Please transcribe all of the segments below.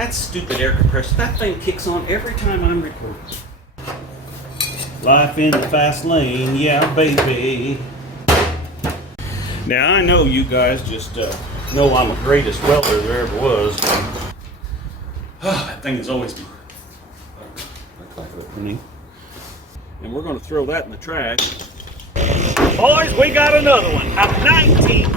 That stupid air compressor, that thing kicks on every time I'm recording. Life in the fast lane, yeah, baby. Now, I know you guys just know I'm the greatest welder there ever was. That thing is always and we're going to throw that in the trash. Boys, we got another one. A 19.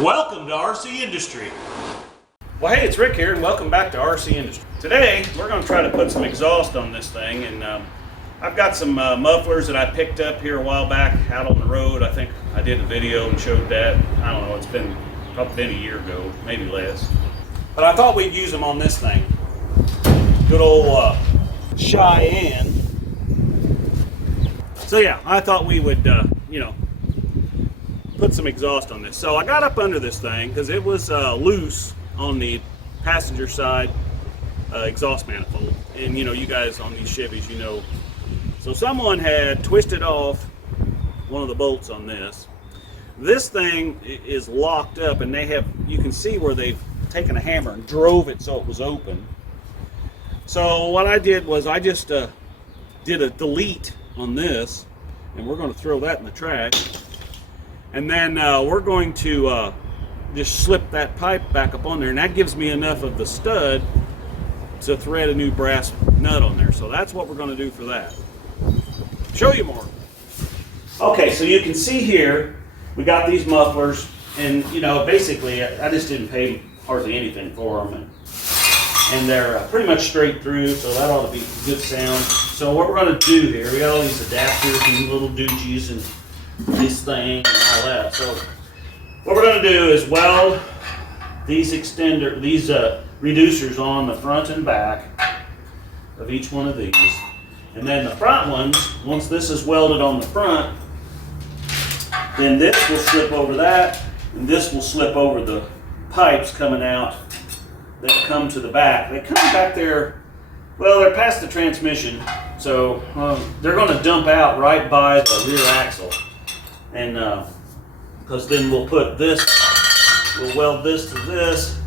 Welcome to RCindustry. Well, hey, it's Rick here, and welcome back to RCindustry. Today, we're going to try to put some exhaust on this thing, and I've got some mufflers that I picked up here a while back out on the road. I think I did a video and showed that. I don't know, it's probably been a year ago, maybe less. But I thought we'd use them on this thing. Good old Cheyenne. So yeah, I thought we would, put some exhaust on this. So I got up under this thing because it was loose on the passenger side exhaust manifold. And you guys on these Chevys, you know. So someone had twisted off one of the bolts on this. This thing is locked up, and you can see where they've taken a hammer and drove it so it was open. So what I did was I just did a delete on this, and we're going to throw that in the trash. And then we're going to just slip that pipe back up on there, and that gives me enough of the stud to thread a new brass nut on there. So that's what we're going to do for that. Show you more. Okay, so you can see here we got these mufflers, and basically I just didn't pay hardly anything for them, and they're pretty much straight through, so that ought to be good sound. So what we're going to do here, we got all these adapters and little doogies and this thing and all that. So what we're going to do is weld these reducers on the front and back of each one of these. And then the front ones, once this is welded on the front, then this will slip over that, and this will slip over the pipes coming out that come to the back. They come back there, well, they're past the transmission, so they're going to dump out right by the rear axle. And because then we'll weld this to this,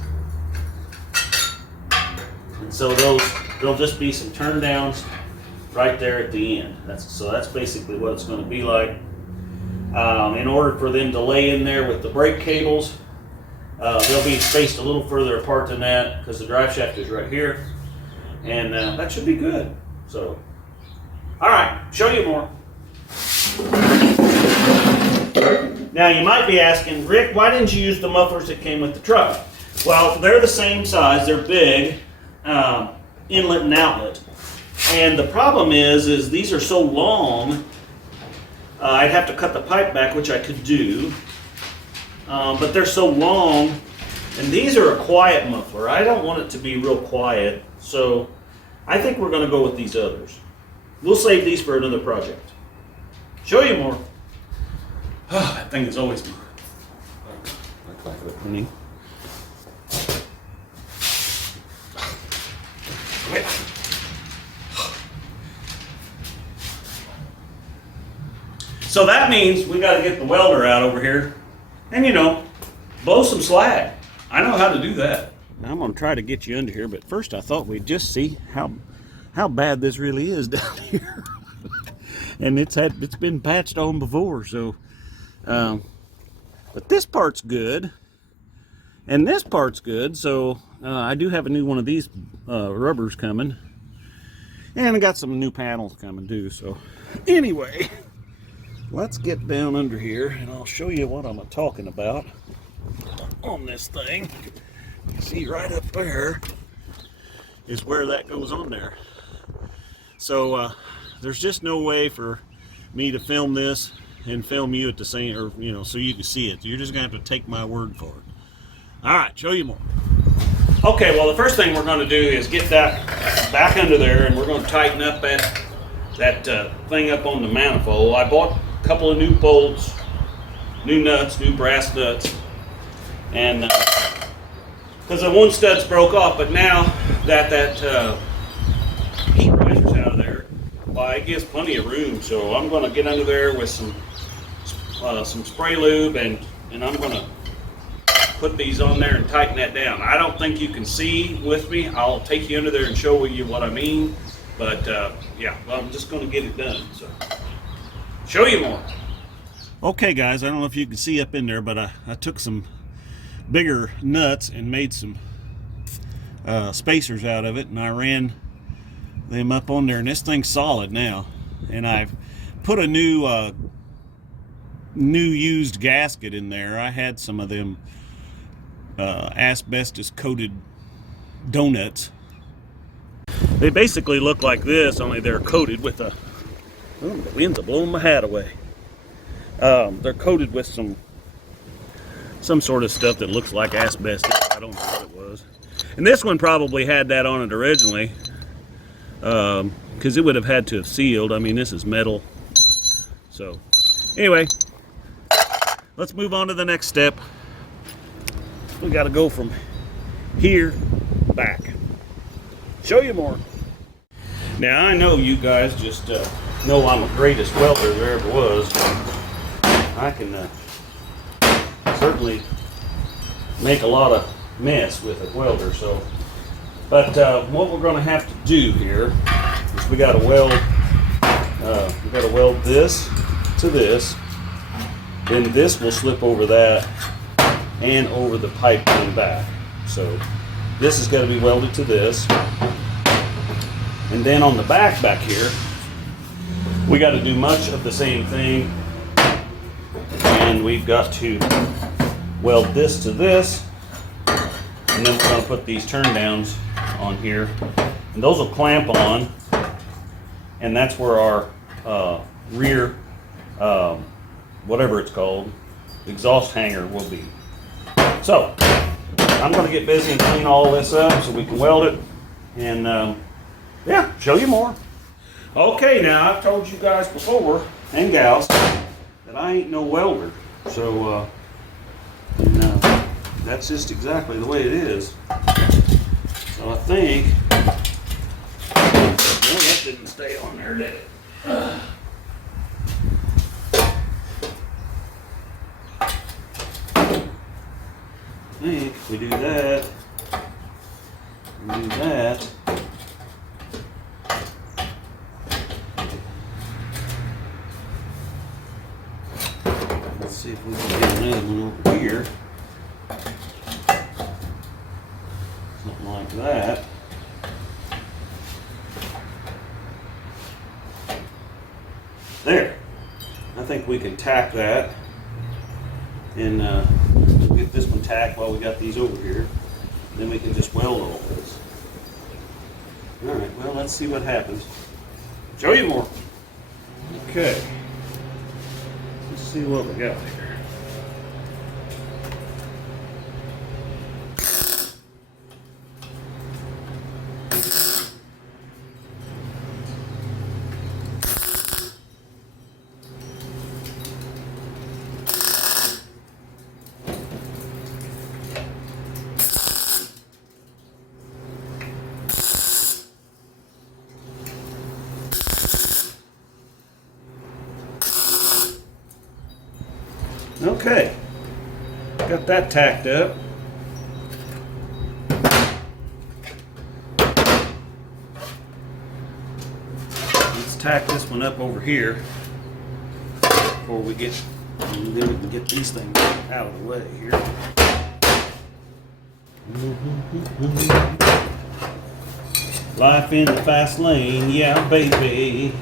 and so there'll just be some turn downs right there at the end. That's basically what it's going to be like. In order for them to lay in there with the brake cables, they'll be spaced a little further apart than that because the drive shaft is right here, and that should be good. So, all right, show you more. Now you might be asking, Rick, why didn't you use the mufflers that came with the truck? Well, they're the same size. They're big, inlet and outlet. And the problem is these are so long, I'd have to cut the pipe back, which I could do. But they're so long, and these are a quiet muffler. I don't want it to be real quiet, so I think we're going to go with these others. We'll save these for another project. Show you more. Oh, that thing is always So that means we got to get the welder out over here and blow some slag. I know how to do that. Now I'm going to try to get you under here, but first I thought we'd just see how bad this really is down here. And it's been patched on before, so but this part's good and this part's good, so I do have a new one of these rubbers coming, and I got some new panels coming too. So anyway, let's get down under here and I'll show you what I'm talking about on this thing. See, right up there is where that goes on there. So there's just no way for me to film this and film you at the same, or so you can see it. You're just gonna have to take my word for it. All right, show you more. Okay, well, the first thing we're going to do is get that back under there, and we're going to tighten up that thing up on the manifold. I bought a couple of new bolts, new nuts, new brass nuts, and because the one stud's broke off, but now that heat riser's out of there, well, it gives plenty of room. So I'm going to get under there with some spray lube, and I'm going to put these on there and tighten that down. I don't think you can see with me. I'll take you under there and show you what I mean. But yeah, well, I'm just going to get it done. So show you more. Okay, guys, I don't know if you can see up in there, but I took some bigger nuts and made some spacers out of it, and I ran them up on there, and this thing's solid now. And I've put a new used gasket in there. I had some of them asbestos coated donuts. They basically look like this, only they're coated with a, oh, the winds are blowing my hat away. They're coated with some sort of stuff that looks like asbestos. I don't know what it was. And this one probably had that on it originally, because it would have had to have sealed. I mean, this is metal. So anyway, let's move on to the next step. We got to go from here back. Show you more. Now, I know you guys just know I'm the greatest welder there ever was. I can certainly make a lot of mess with a welder. So, but what we're going to have to do here is we got to weld. We got to weld this to this. Then this will slip over that and over the pipe going back. So this is going to be welded to this. And then on the back here, we got to do much of the same thing. And we've got to weld this to this. And then we're going to put these turn downs on here. And those will clamp on. And that's where our rear, whatever it's called, exhaust hanger will be. So I'm going to get busy and clean all this up so we can weld it. And yeah, show you more. Okay, now I've told you guys before, and gals, that I ain't no welder. So that's just exactly the way it is. So I think, well, that didn't stay on there, did it? I think if we do that, and do that, let's see if we can get another one over here. Something like that. There. I think we can tack that and get this one tacked while we got these over here. Then we can just weld all this. Alright, well, let's see what happens. Show you more. Okay. Let's see what we got here. Okay, got that tacked up. Let's tack this one up over here before we get, and then we can get these things out of the way here. Life in the fast lane, yeah, baby.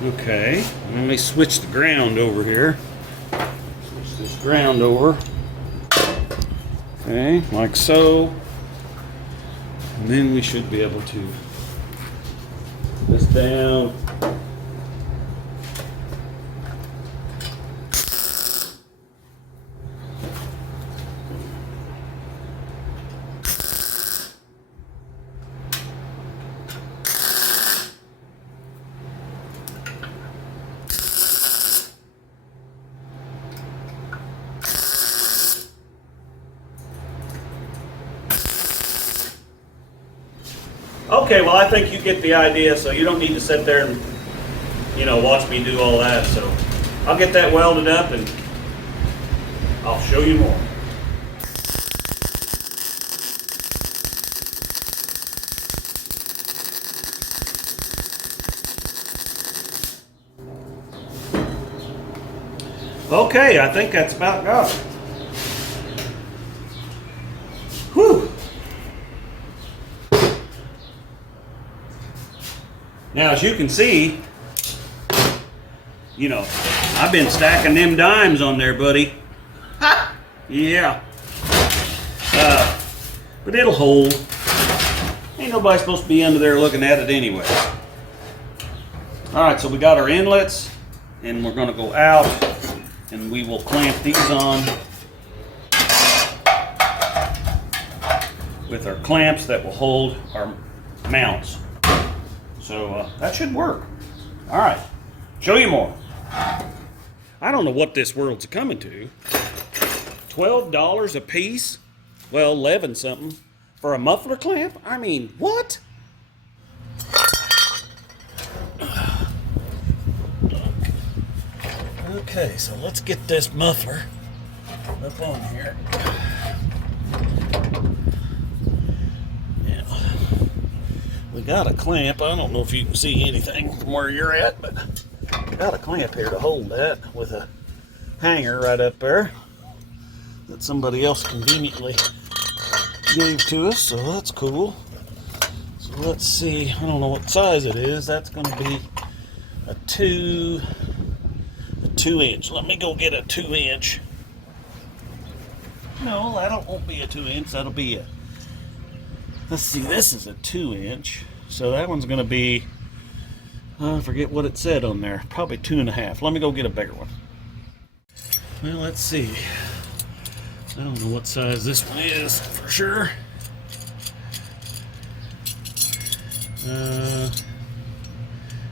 Okay, let me switch the ground over here. Switch this ground over. Okay, like so. And then we should be able to put this down. Okay, well, I think you get the idea, so you don't need to sit there and, you know, watch me do all that. So I'll get that welded up and I'll show you more. Okay, I think that's about got it. Whew. Now, as you can see, you know, I've been stacking them dimes on there, buddy. Yeah. But it'll hold. Ain't nobody supposed to be under there looking at it anyway. All right, so we got our inlets, and we're going to go out, and we will clamp these on with our clamps that will hold our mounts. So that should work. All right, show you more. I don't know what this world's coming to. $12 a piece? Well, 11 something for a muffler clamp? I mean, what? Okay, so let's get this muffler up on here. Yeah. We got a clamp. I don't know if you can see anything from where you're at, but got a clamp here to hold that with a hanger right up there that somebody else conveniently gave to us, so that's cool. So let's see, I don't know what size it is. That's going to be a 2 inch. Let me go get a 2 inch. No, that won't be a 2 inch. That'll be a, let's see, this is a 2 inch. So that one's going to be, I forget what it said on there. Probably 2.5. Let me go get a bigger one. Well, let's see. I don't know what size this one is for sure.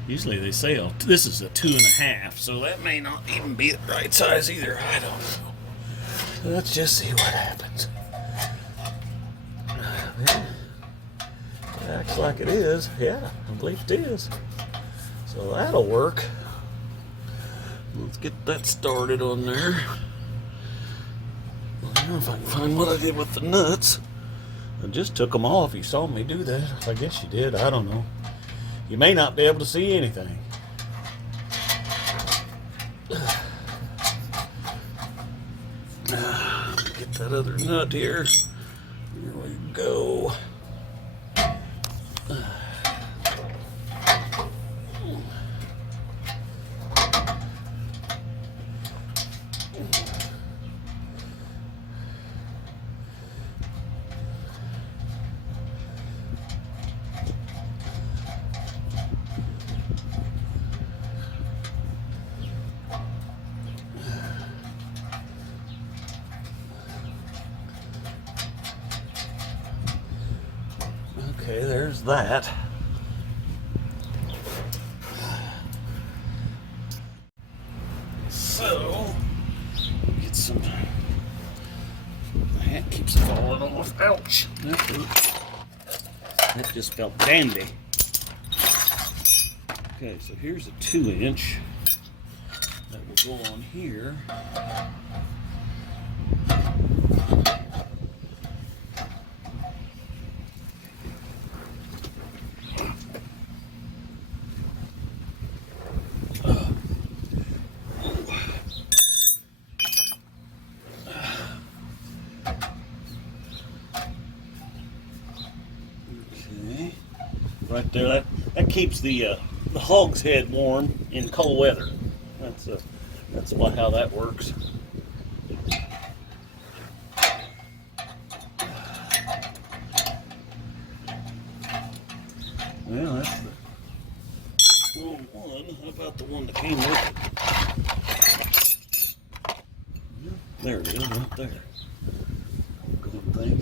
Usually they say, oh, this is a 2.5, so that may not even be the right size either. I don't know. So let's just see what happens. It acts like it is. Yeah, I believe it is. So that'll work. Let's get that started on there. I don't know if I can find what I did with the nuts. I just took them off. You saw me do that. I guess you did. I don't know. You may not be able to see anything. Get that other nut here. Here we go. Okay, there's that. So, get some. The hat keeps falling off. Ouch! That just felt dandy. Okay, so here's a 2 inch that will go on here. Right there, that keeps the hog's head warm in cold weather. That's how that works. Well, that's the wrong one. How about the one that came with it? There it is, right there. Good thing.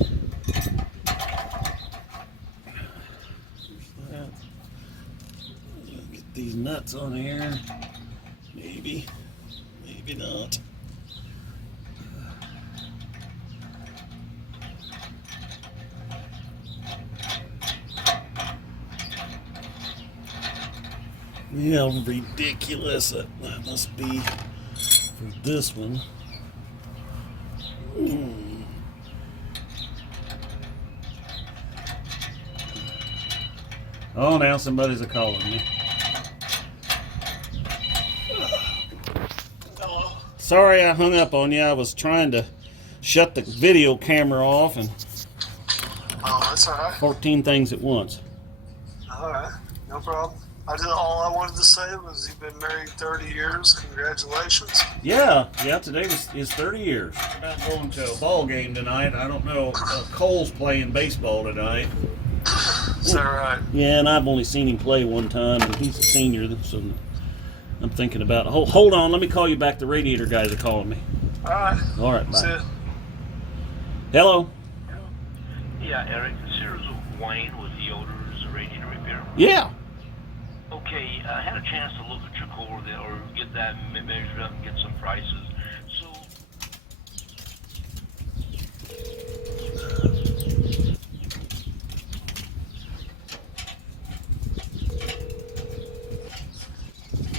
Get these nuts on here. Maybe not. Yeah, ridiculous. That must be for this one. Oh, now somebody's calling me. Hello. Sorry I hung up on you. I was trying to shut the video camera off and That's all right. 14 things at once. All right, no problem. All I wanted to say was you've been married 30 years. Congratulations. Yeah, today is 30 years. About going to a ball game tonight. I don't know. Cole's playing baseball tonight. Is that right? Yeah, and I've only seen him play one time, and he's a senior, so I'm thinking about it. Hold on, let me call you back. The radiator guys are calling me. All right. All right, bye. See ya. Hello? Yeah, Eric, here's Wayne with the Odors Radiator Repair. Yeah. Okay, I had a chance to look at your core there, or get that measured up and get some prices. So...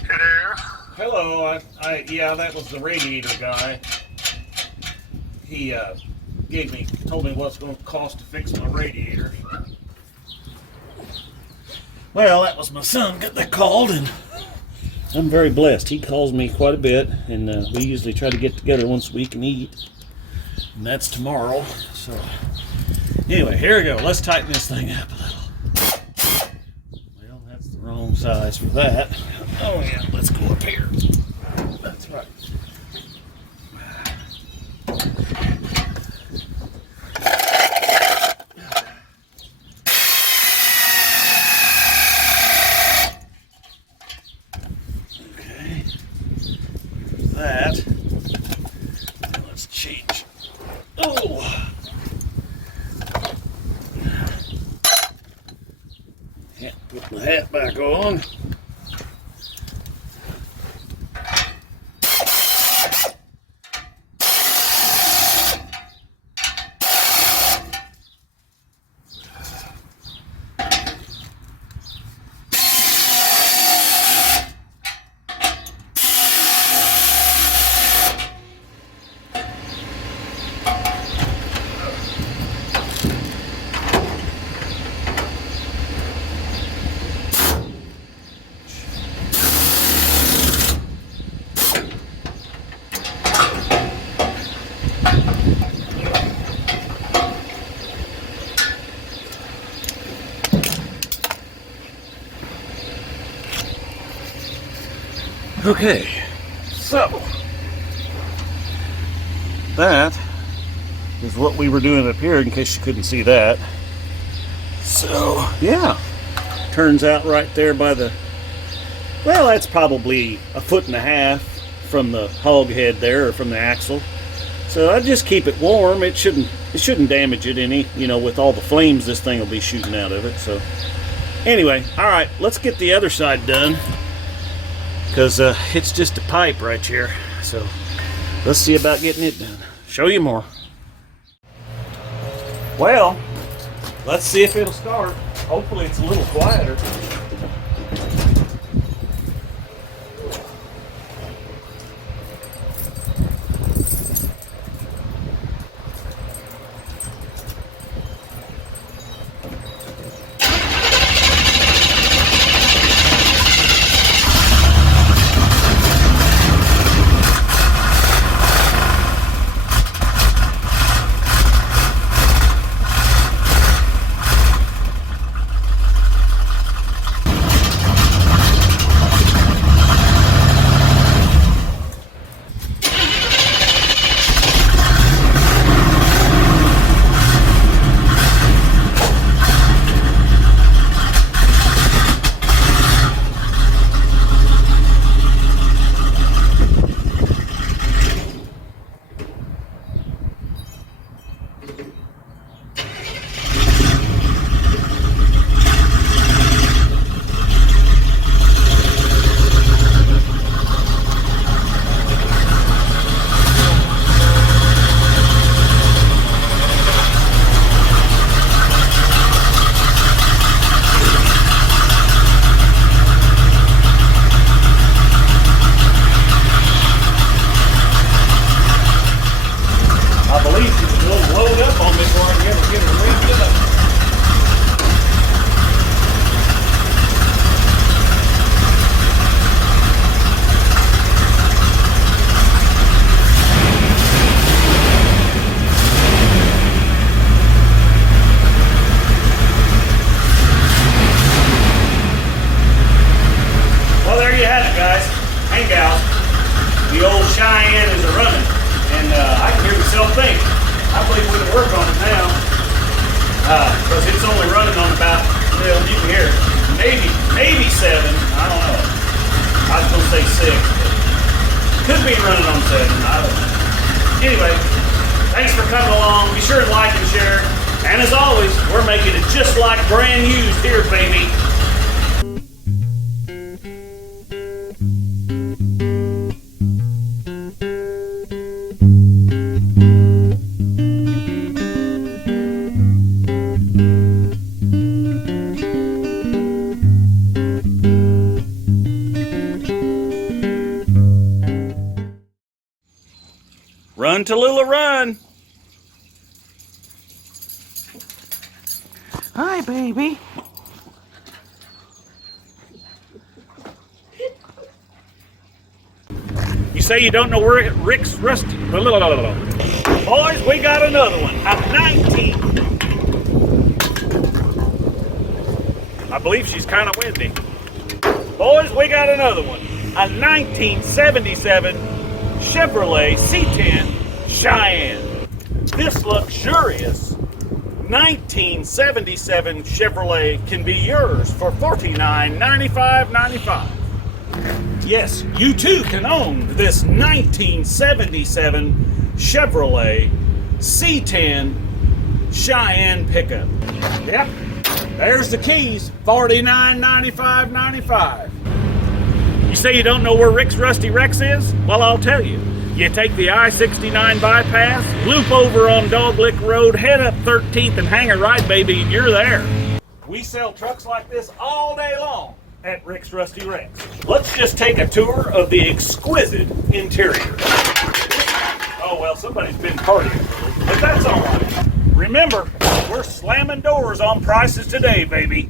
Hey there. Hello, yeah, that was the radiator guy. He told me what it's going to cost to fix my radiator. Well, that was my son that called, and I'm very blessed. He calls me quite a bit, and we usually try to get together once a week and eat, and that's tomorrow. So, anyway, here we go. Let's tighten this thing up a little. Well, that's the wrong size for that. Oh yeah, let's go up here. That's right. Okay. That. Now let's change. Oh. Put my hat back on. Okay, so that is what we were doing up here, in case you couldn't see that. So, yeah, turns out right there by the, well, that's probably 1.5 feet from the hog head there, or from the axle. So I just keep it warm. It shouldn't damage it any, you know, with all the flames this thing will be shooting out of it. So anyway, all right, let's get the other side done, because it's just a pipe right here. So let's see about getting it done. Show you more. Well, let's see if it'll start. Hopefully it's a little quieter. hangout, the old Cheyenne is a-running. And I can hear myself think, I believe we can work on it now. Because it's only running on about, well, you can hear it, maybe 7, I don't know. I was going to say 6, but could be running on 7, I don't know. Anyway, thanks for coming along. Be sure to like and share. And as always, we're making it just like brand used here, baby. Run, Tallulah, run. Hi, baby. You say you don't know where Rick's rusty. Boys, we got another one. A 19. I believe she's kind of windy. Boys, we got another one. A 1977 Chevrolet C10 Cheyenne. This luxurious 1977 Chevrolet can be yours for $49,95.95. Yes, you too can own this 1977 Chevrolet C10 Cheyenne pickup. Yep, there's the keys, $49,95.95. You say you don't know where Rick's Rusty Rex is? Well, I'll tell you. You take the I-69 bypass, loop over on Doglick Road, head up 13th and hang a right, baby, and you're there. We sell trucks like this all day long at Rick's Rusty Rex. Let's just take a tour of the exquisite interior. Oh, well, somebody's been partying, but that's all right. Remember, we're slamming doors on prices today, baby.